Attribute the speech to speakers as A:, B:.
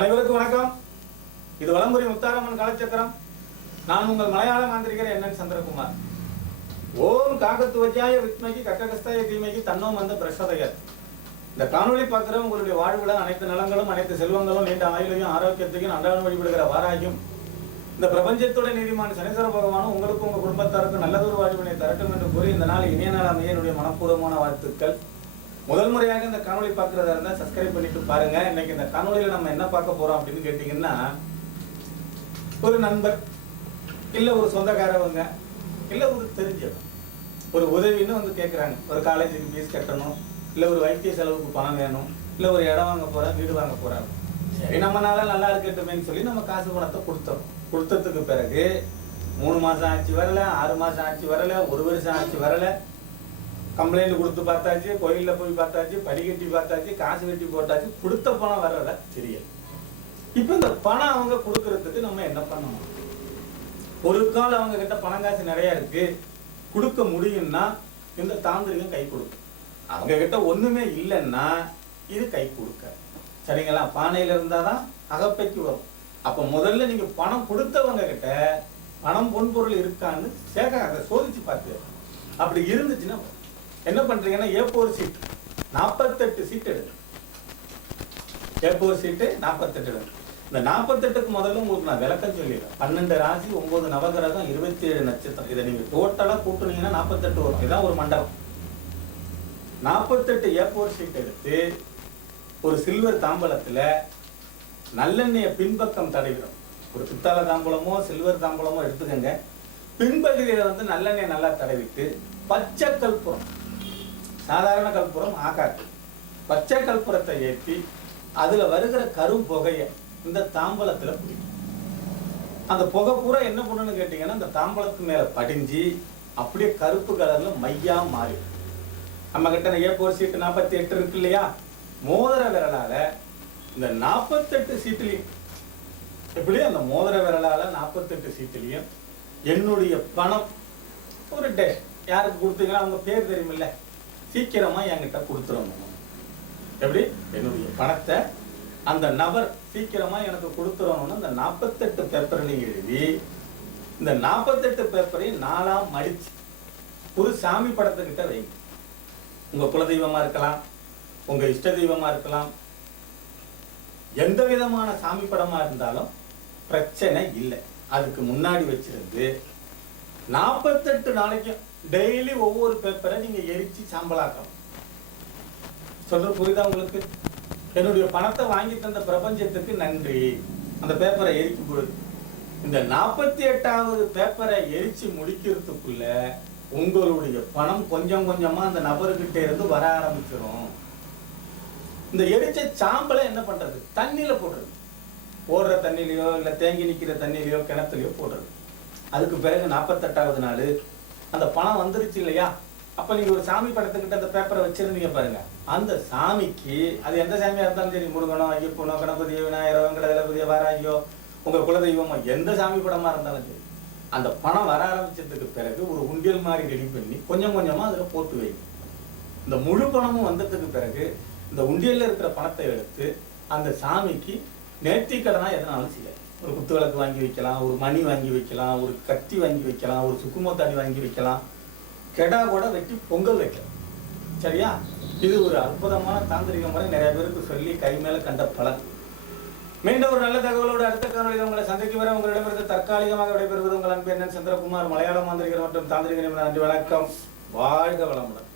A: அனைவருக்கும் வணக்கம். இது வளம்புரி முத்தாரம்மன் கலச்சக்கரம். நான் உங்கள் மலையாள மாந்திரிகர் என் சந்திரகுமார். ஓம் காகத்துவஜாய வித்மகி கக்ககஸ்தாய தீமைக்கு தன்னோம் வந்த பிரசோதயர். இந்த காணொளி பார்க்குற உங்களுடைய வாழ்வுல அனைத்து நலங்களும் அனைத்து செல்வங்களும் நீண்ட ஆயுளையும் ஆரோக்கியத்தையும் அன்றாடம் வழிபடுகிற வாராயும் இந்த பிரபஞ்சத்தோட நீதிமான சனீஸ்வர பகவானும் உங்களுக்கும் உங்க குடும்பத்தாருக்கும் நல்லதொரு வாழ்வினை தரட்டும் என்று கூறி இந்த நாள் இனிய நாள் அமைய என்னுடைய மனப்பூர்வமான வாழ்த்துக்கள். முதல் முறையாக இந்த காணொலி பார்க்கறதா இருந்தா சப்ஸ்கிரைப் பண்ணிட்டு பாருங்க. இன்னைக்கு இந்த காணொளியில நம்ம என்ன பார்க்க போறோம் அப்படின்னு கேட்டீங்கன்னா ஒரு நண்பர் இல்ல ஒரு சொந்தக்காரவங்க இல்ல ஒரு தெரிஞ்சவங்க ஒரு உதவின்னு வந்து கேட்குறாங்க ஒரு காலேஜுக்கு ஃபீஸ் கட்டணும் இல்ல ஒரு வைத்திய செலவுக்கு பணம் வேணும் இல்ல ஒரு இடம் வாங்க போறேன் வீடு வாங்க போறாங்க சரி நம்மனால நல்லா இருக்கட்டுமேன்னு சொல்லி நம்ம காசு பணத்தை கொடுத்தோம். கொடுத்ததுக்கு பிறகு மூணு மாசம் ஆச்சு வரல ஆறு மாசம் ஆச்சு வரல ஒரு வருஷம் ஆச்சு வரல கம்ப்ளைண்ட் கொடுத்து பார்த்தாச்சு கோயில்ல போய் பார்த்தாச்சு படி கட்டி பார்த்தாச்சு காசு கட்டி போட்டாச்சு கொடுத்த பணம் வர்றத தெரியல. இப்போ இந்த பணம் அவங்க கொடுக்கறதுக்கு நம்ம என்ன பண்ணணும்? ஒரு கால் அவங்க கிட்ட பணம் காசு நிறைய இருக்கு கொடுக்க முடியும்னா இந்த தாந்திரிகம் கை கொடுக்கும். அவங்க கிட்ட ஒண்ணுமே இல்லைன்னா இது கை கொடுக்க சரிங்களா? பானையில இருந்தாதான் அகப்பைக்கு வரும். அப்ப முதல்ல நீங்க பணம் கொடுத்தவங்க கிட்ட பணம் பொன்பொருள் இருக்கான்னு சேர்க்க அதை சோதிச்சு பார்த்து அப்படி இருந்துச்சுன்னா என்ன பண்றீங்கன்னா ஏ ஃபோர் சீட் நாற்பத்தெட்டு சீட் எடுங்க. ஏ ஃபோர் சீட்டு நாற்பத்தெட்டு எடுங்க. இந்த நாற்பத்தெட்டுக்கு முதல்ல உங்களுக்கு நான் விளக்கம் சொல்லிடுறேன். பன்னெண்டு ராசி ஒன்பது நவகிரகம் இருபத்தி ஏழு நட்சத்திரம். இதை நீங்க டோட்டலா கூட்டுனீங்கன்னா நாற்பத்தெட்டு வரும். இதான் ஒரு மண்டலம் நாற்பத்தெட்டு ஏ ஃபோர் சீட் எடுத்து ஒரு சில்வர் தாம்பலத்துல நல்லெண்ணெயை பின்பக்கம் தடவிடும். ஒரு பித்தளை தாம்பலமோ சில்வர் தாம்பலமோ எடுத்துக்கோங்க. பின்பகுதியில வந்து நல்லெண்ணெய் நல்லா தடவிட்டு பச்சை கற்பூரம் சாதாரண கற்பூரம் ஆகாது. பச்சை கற்பூரத்தை ஏற்றி அதுல வருகிற கரும் புகையை இந்த தாம்பலத்துல பிடிக்கும் அந்த புகை பூரா என்ன பண்ணுன்னு கேட்டிங்கன்னா இந்த தாம்பலத்து மேல படிஞ்சு அப்படியே கருப்பு கலர்ல மையாக மாறிடும். நம்ம கிட்ட ஏ போர் சீட்டு நாற்பத்தி எட்டு இருக்கு இல்லையா? மோதிர விரலால இந்த நாற்பத்தெட்டு சீட்டுலையும் எப்படி அந்த மோதிர விரலால நாற்பத்தெட்டு சீட்டுலையும் என்னுடைய பணம் ஒரு டே யாருக்கு கொடுத்தீங்களா அவங்க பேர் தெரியுமில்ல? சீக்கிரமா என்கிட்ட கொடுத்துடணும். எப்படி? என்னுடைய பணத்தை அந்த நபர் சீக்கிரமா எனக்கு கொடுத்துடணும்னு அந்த நாற்பத்தெட்டு பேப்பர்லையும் எழுதி இந்த நாற்பத்தெட்டு பேப்பரையும் நாலா மடிச்சு ஒரு சாமி படத்துக்கிட்ட வைங்க உங்க குலதெய்வமா இருக்கலாம் உங்க இஷ்ட தெய்வமா இருக்கலாம். எந்த விதமான சாமி படமா இருந்தாலும் பிரச்சனை இல்லை. அதுக்கு முன்னாடி வச்சிருந்து நாற்பத்தெட்டு நாளைக்கும் டெய்லி ஒவ்வொரு பேப்பரை நீங்க எரிச்சு சாம்பலாக்கணும் சொல்கிற புரியுதா உங்களுக்கு? என்னுடைய பணத்தை வாங்கி தந்த பிரபஞ்சத்துக்கு நன்றி. அந்த பேப்பரை எரிக்கும் பொழுது இந்த நாற்பத்தி எட்டாவது பேப்பரை எரிச்சு முடிக்கிறதுக்குள்ள உங்களுடைய பணம் கொஞ்சம் கொஞ்சமா அந்த நபர்கிட்ட இருந்து வர ஆரம்பிச்சிடும் இந்த எரிச்ச சாம்பலை என்ன பண்றது? தண்ணியில போடுறது. ஓடுற தண்ணியிலையோ இல்ல தேங்கி நிக்கிற தண்ணியிலையோ கிணத்துலயோ போடுறது. அதுக்கு பிறகு நாற்பத்தெட்டாவது நாள் அந்த பணம் வந்துருச்சு இல்லையா? அப்போ நீங்கள் ஒரு சாமி படத்துக்கிட்ட அந்த பேப்பரை வச்சுருந்தீங்க பாருங்கள் அந்த சாமிக்கு அது எந்த சாமியாக இருந்தாலும் சரி முருகனோ ஐயப்பனோ கணபதியோ விநாயகரோ வெங்கடதளபதியோ வாராயோ உங்கள் குலதெய்வமோ எந்த சாமி படமாக இருந்தாலும் சரி அந்த பணம் வர ஆரம்பிச்சதுக்கு பிறகு ஒரு உண்டியல் மாதிரி ரெடி பண்ணி கொஞ்சம் கொஞ்சமாக அதில் போட்டு வைங்க இந்த முழு பணமும் வந்ததுக்கு பிறகு இந்த உண்டியலில் இருக்கிற பணத்தை எடுத்து அந்த சாமிக்கு நேர்த்திக்கடனா எதனாலும் செய்யாது ஒரு குத்து விளக்கு வாங்கி வைக்கலாம் ஒரு மணி வாங்கி வைக்கலாம் ஒரு கத்தி வாங்கி வைக்கலாம் ஒரு சுக்குமத்தாடி வாங்கி வைக்கலாம். கெடா கூட வெட்டி பொங்கல் வைக்கலாம். சரியா? இது ஒரு அற்புதமான தாந்திரிக முறை. நிறைய பேருக்கு சொல்லி கை மேல கண்ட பலன். மீண்டும் ஒரு நல்ல தகவலோடு அடுத்த காணொலியில் உங்களை சந்திக்கு வர உங்களிடமிருந்து தற்காலிகமாக விடைபெறுவது உங்கள் அன்பு என்ன சந்திரகுமார் மலையாள மாந்திரிகர் மற்றும் தாந்திரிக நிபுணர் நன்றி வணக்கம். வாழ்க வளமுடன்.